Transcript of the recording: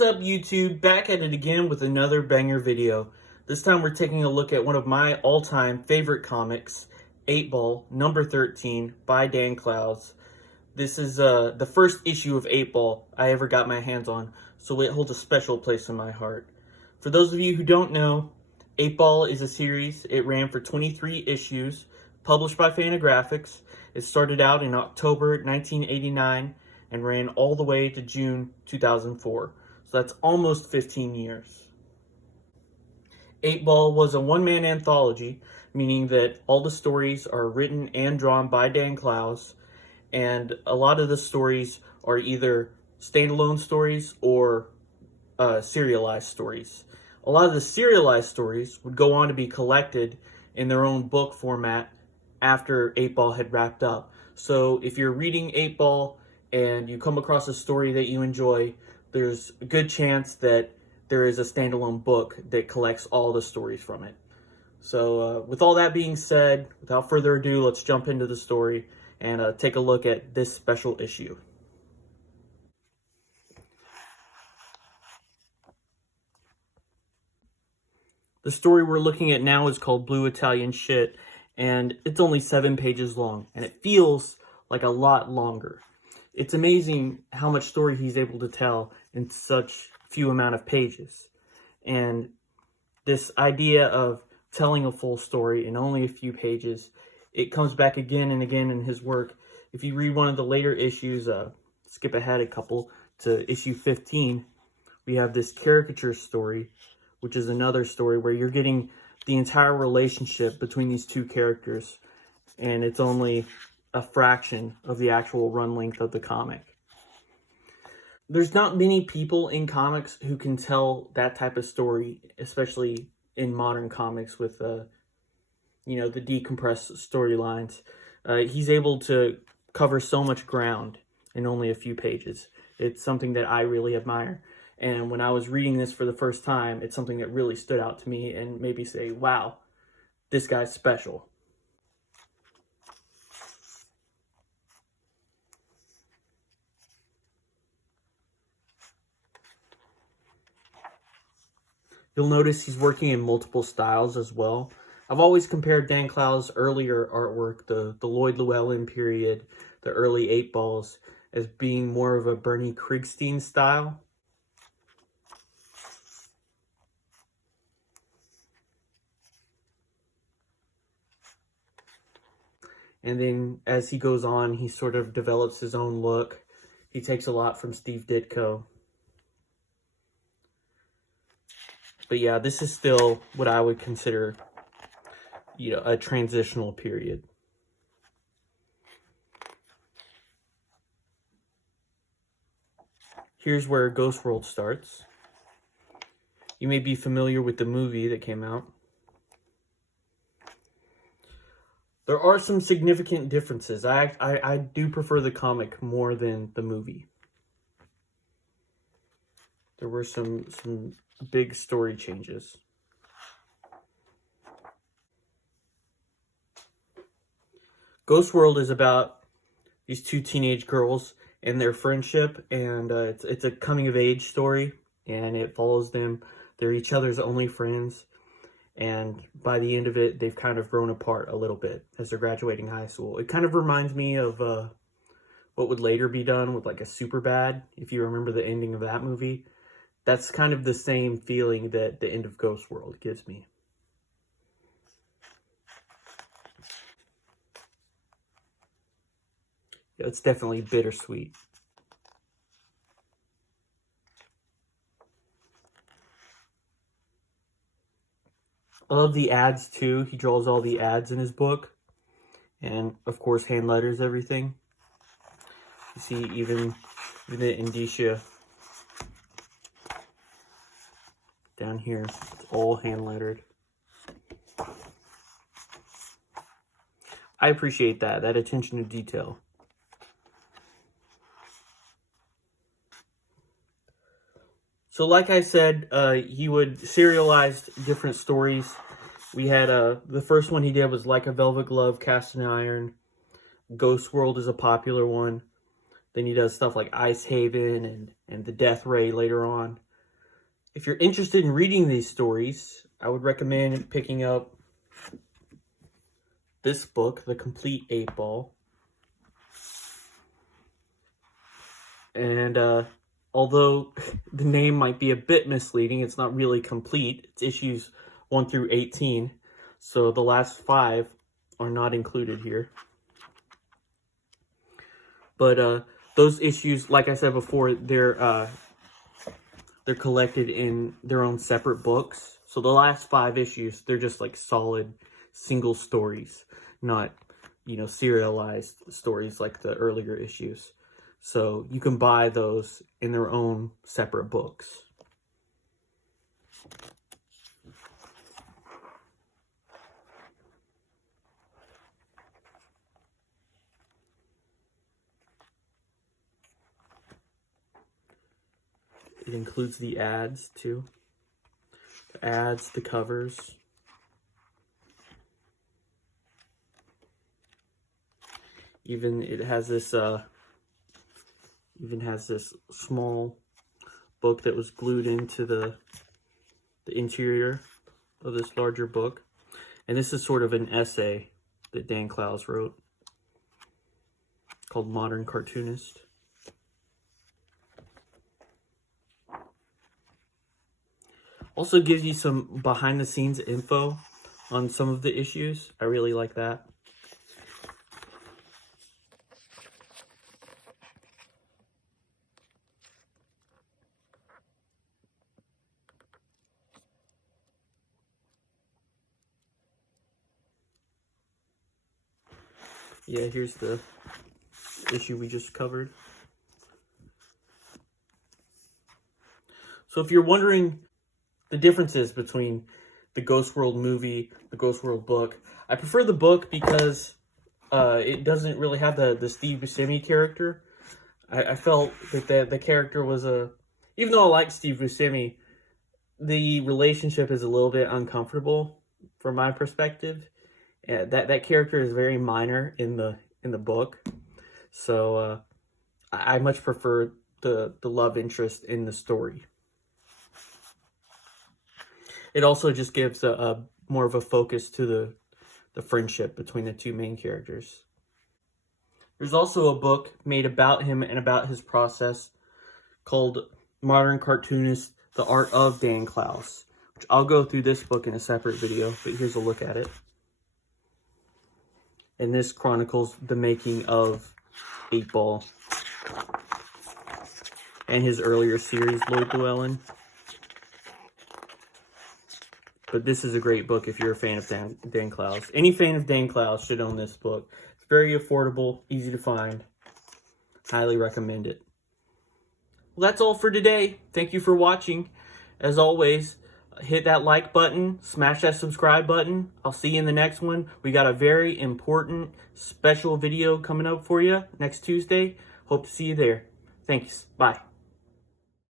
What's up, YouTube? Back at it again with another banger video. This time we're taking a look at one of my all-time favorite comics, 8-Ball, number 13, by Dan Clowes. This is the first issue of 8-Ball I ever got my hands on, so it holds a special place in my heart. For those of you who don't know, 8-Ball is a series. It ran for 23 issues, published by Fantagraphics. It started out in October 1989 and ran all the way to June 2004. So that's almost 15 years. 8-Ball was a one-man anthology, meaning that all the stories are written and drawn by Dan Clowes, and a lot of the stories are either standalone stories or serialized stories. A lot of the serialized stories would go on to be collected in their own book format after 8-Ball had wrapped up. So if you're reading 8-Ball and you come across a story that you enjoy, there's a good chance that there is a standalone book that collects all the stories from it. So with all that being said, without further ado, let's jump into the story and take a look at this special issue. The story we're looking at now is called Blue Italian Shit, and it's only 7 pages long, and it feels like a lot longer. It's amazing how much story he's able to tell in such few amount of pages. And this idea of telling a full story in only a few pages, it comes back again and again in his work. If you read one of the later issues, skip ahead a couple to issue 15, we have this caricature story, which is another story where you're getting the entire relationship between these two characters, and it's only a fraction of the actual run length of the comic. There's not many people in comics who can tell that type of story, especially in modern comics with, the decompressed storylines. He's able to cover so much ground in only a few pages. It's something that I really admire. And when I was reading this for the first time, it's something that really stood out to me and made me say, wow, this guy's special. You'll notice he's working in multiple styles as well. I've always compared Dan Clowes' earlier artwork, the Lloyd Llewellyn period, the early 8-Balls, as being more of a Bernie Krigstein style. And then as he goes on, he sort of develops his own look. He takes a lot from Steve Ditko. But yeah, this is still what I would consider, a transitional period. Here's where Ghost World starts. You may be familiar with the movie that came out. There are some significant differences. I do prefer the comic more than the movie. There were some big story changes. Ghost World is about these two teenage girls and their friendship, and it's a coming-of-age story, and it follows them. They're each other's only friends, and by the end of it, they've kind of grown apart a little bit as they're graduating high school. It kind of reminds me of what would later be done with like a Superbad, if you remember the ending of that movie. That's kind of the same feeling that the end of Ghost World gives me. Yeah, it's definitely bittersweet. I love the ads too. He draws all the ads in his book. And of course hand letters everything. You see even the indicia down here. It's all hand lettered. I appreciate that attention to detail. So like I said, he would serialize different stories. We had, the first one he did was Like a Velvet Glove, Cast in Iron. Ghost World is a popular one. Then he does stuff like Ice Haven and The Death Ray later on. If you're interested in reading these stories, I would recommend picking up this book, The Complete 8-Ball. And although the name might be a bit misleading, it's not really complete. It's issues 1 through 18. So the last 5 are not included here. But those issues, like I said before, they're collected in their own separate books. So the last 5 issues, they're just like solid single stories, not, serialized stories like the earlier issues. So you can buy those in their own separate books. It includes the ads too. The ads, the covers. Even it has this small book that was glued into the interior of this larger book. And this is sort of an essay that Dan Clowes wrote called Modern Cartoonist. Also gives you some behind the scenes info on some of the issues. I really like that. Yeah, here's the issue we just covered. So if you're wondering the differences between the Ghost World movie, the Ghost World book, I prefer the book because it doesn't really have the Steve Buscemi character. I felt that the character was even though I like Steve Buscemi, the relationship is a little bit uncomfortable from my perspective. That character is very minor in the book, so I much prefer the love interest in the story. It also just gives a more of a focus to the friendship between the two main characters. There's also a book made about him and about his process called Modern Cartoonist: The Art of Dan Clowes, which I'll go through this book in a separate video, but here's a look at it. And this chronicles the making of 8-Ball and his earlier series, Lloyd Llewellyn. But this is a great book if you're a fan of Dan Clowes. Any fan of Dan Clowes should own this book. It's very affordable, easy to find. Highly recommend it. Well, that's all for today. Thank you for watching. As always, hit that like button, smash that subscribe button. I'll see you in the next one. We got a very important special video coming up for you next Tuesday. Hope to see you there. Thanks. Bye.